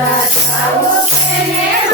us, I will stand here.